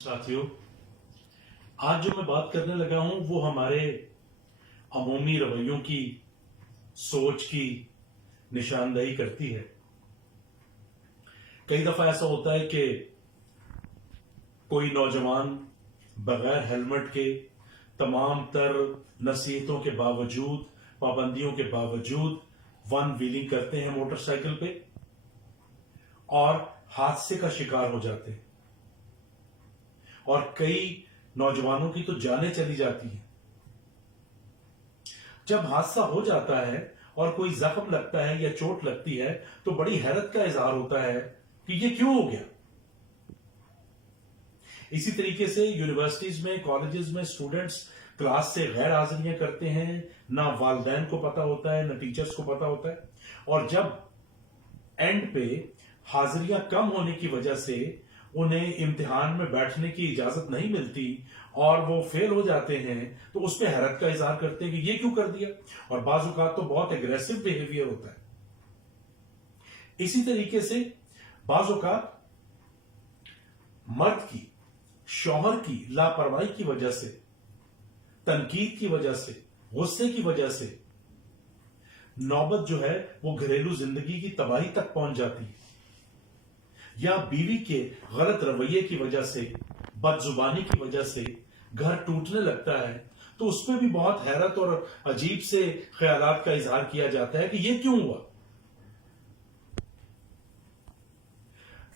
साथियों, आज जो मैं बात करने लगा हूं वो हमारे अमूमी रवैयों की सोच की निशानदेही करती है। कई दफा ऐसा होता है कि कोई नौजवान बगैर हेलमेट के तमाम तर नसीहतों के बावजूद, पाबंदियों के बावजूद वन व्हीलिंग करते हैं मोटरसाइकिल पे और हादसे का शिकार हो जाते हैं और कई नौजवानों की तो जानें चली जाती हैं। जब हादसा हो जाता है और कोई जख्म लगता है या चोट लगती है तो बड़ी हैरत का इजहार होता है कि ये क्यों हो गया। इसी तरीके से यूनिवर्सिटीज में, कॉलेजेस में स्टूडेंट्स क्लास से गैर हाजिरियां करते हैं, ना वालिदैन को पता होता है, ना टीचर्स को पता होता है, और जब एंड पे हाजिरियां कम होने की वजह से उन्हें इम्तिहान में बैठने की इजाजत नहीं मिलती और वो फेल हो जाते हैं तो उसमें हैरत का इजहार करते हैं कि ये क्यों कर दिया, और बाज़ औक़ात तो बहुत एग्रेसिव बिहेवियर होता है। इसी तरीके से बाज़ औक़ात मर्द की, शौहर की लापरवाही की वजह से, तनकीद की वजह से, गुस्से की वजह से नौबत जो है वो घरेलू जिंदगी की तबाही तक पहुंच जाती है, या बीवी के गलत रवैये की वजह से, बदजुबानी की वजह से घर टूटने लगता है तो उसमें भी बहुत हैरत और अजीब से ख्यालात का इजहार किया जाता है कि ये क्यों हुआ।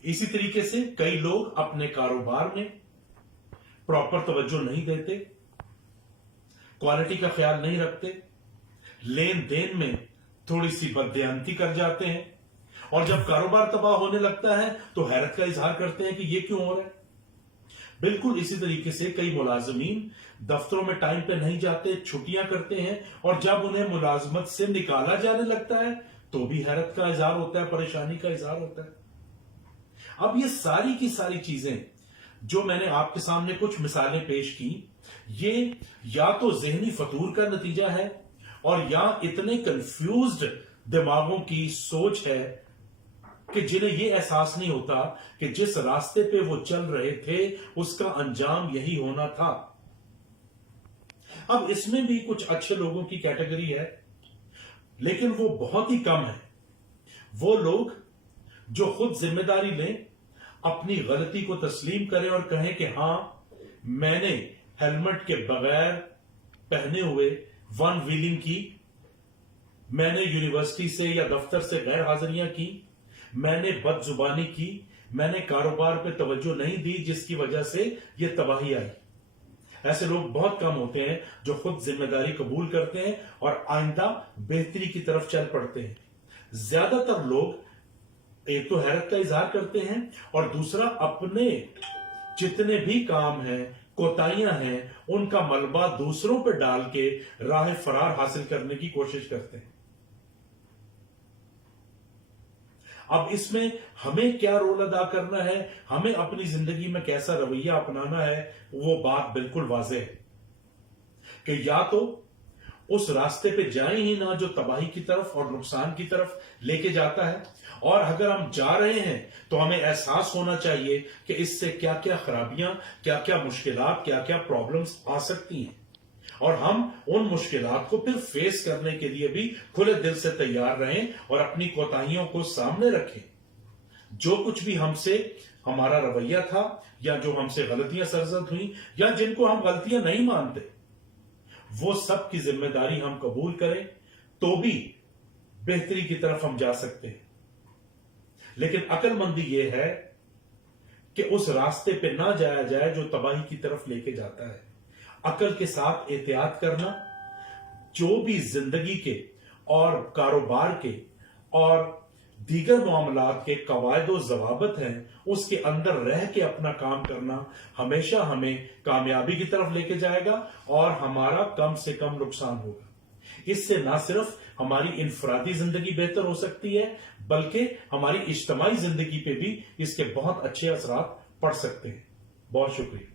इसी तरीके से कई लोग अपने कारोबार में प्रॉपर तवज्जो नहीं देते, क्वालिटी का ख्याल नहीं रखते, लेन देन में थोड़ी सी बददियानती कर जाते हैं और जब कारोबार तबाह होने लगता है तो हैरत का इजहार करते हैं कि ये क्यों हो रहा है। बिल्कुल इसी तरीके से कई मुलाजमीन दफ्तरों में टाइम पे नहीं जाते, छुट्टियां करते हैं और जब उन्हें मुलाजमत से निकाला जाने लगता है तो भी हैरत का इजहार होता है, परेशानी का इजहार होता है। अब ये सारी की सारी चीजें जो मैंने आपके सामने कुछ मिसालें पेश की, ये या तो ज़हनी फतूर का नतीजा है और या इतने कंफ्यूज्ड दिमागों की सोच है कि जिन्हें यह एहसास नहीं होता कि जिस रास्ते पे वो चल रहे थे उसका अंजाम यही होना था। अब इसमें भी कुछ अच्छे लोगों की कैटेगरी है, लेकिन वो बहुत ही कम है। वो लोग जो खुद जिम्मेदारी लें, अपनी गलती को तस्लीम करें और कहें कि हां, मैंने हेलमेट के बगैर पहने हुए वन व्हीलिंग की, मैंने यूनिवर्सिटी से या दफ्तर से गैर हाजिरियां की, मैंने बदजुबानी की, मैंने कारोबार पे तवज्जो नहीं दी जिसकी वजह से यह तबाही आई। ऐसे लोग बहुत कम होते हैं जो खुद जिम्मेदारी कबूल करते हैं और आइंदा बेहतरी की तरफ चल पड़ते हैं। ज्यादातर लोग एक तो हैरत का इजहार करते हैं और दूसरा अपने जितने भी काम हैं, कोताहियां हैं, उनका मलबा दूसरों पर डाल के राह फरार हासिल करने की कोशिश करते हैं। अब इसमें हमें क्या रोल अदा करना है, हमें अपनी जिंदगी में कैसा रवैया अपनाना है, वो बात बिल्कुल वाज़ेह है कि या तो उस रास्ते पे जाएं ही ना जो तबाही की तरफ और नुकसान की तरफ लेके जाता है, और अगर हम जा रहे हैं तो हमें एहसास होना चाहिए कि इससे क्या क्या खराबियां, क्या क्या मुश्किलात, क्या क्या प्रॉब्लम्स आ सकती हैं, और हम उन मुश्किलात को फिर फेस करने के लिए भी खुले दिल से तैयार रहें और अपनी कोताहियों को सामने रखें। जो कुछ भी हमसे हमारा रवैया था या जो हमसे गलतियां सरजद हुई या जिनको हम गलतियां नहीं मानते, वो सब की जिम्मेदारी हम कबूल करें तो भी बेहतरी की तरफ हम जा सकते हैं। लेकिन अक्लमंदी यह है कि उस रास्ते पे ना जाया जाए जो तबाही की तरफ लेके जाता है। अकल के साथ एहतियात करना, जो भी जिंदगी के और कारोबार के और दीगर मामलात के कवायद व ज़वाबित हैं, उसके अंदर रह के अपना काम करना हमेशा हमें कामयाबी की तरफ लेके जाएगा और हमारा कम से कम नुकसान होगा। इससे ना सिर्फ हमारी इनफरादी जिंदगी बेहतर हो सकती है, बल्कि हमारी इज्तिमाई जिंदगी पे भी इसके बहुत अच्छे असरात पड़ सकते हैं। बहुत शुक्रिया।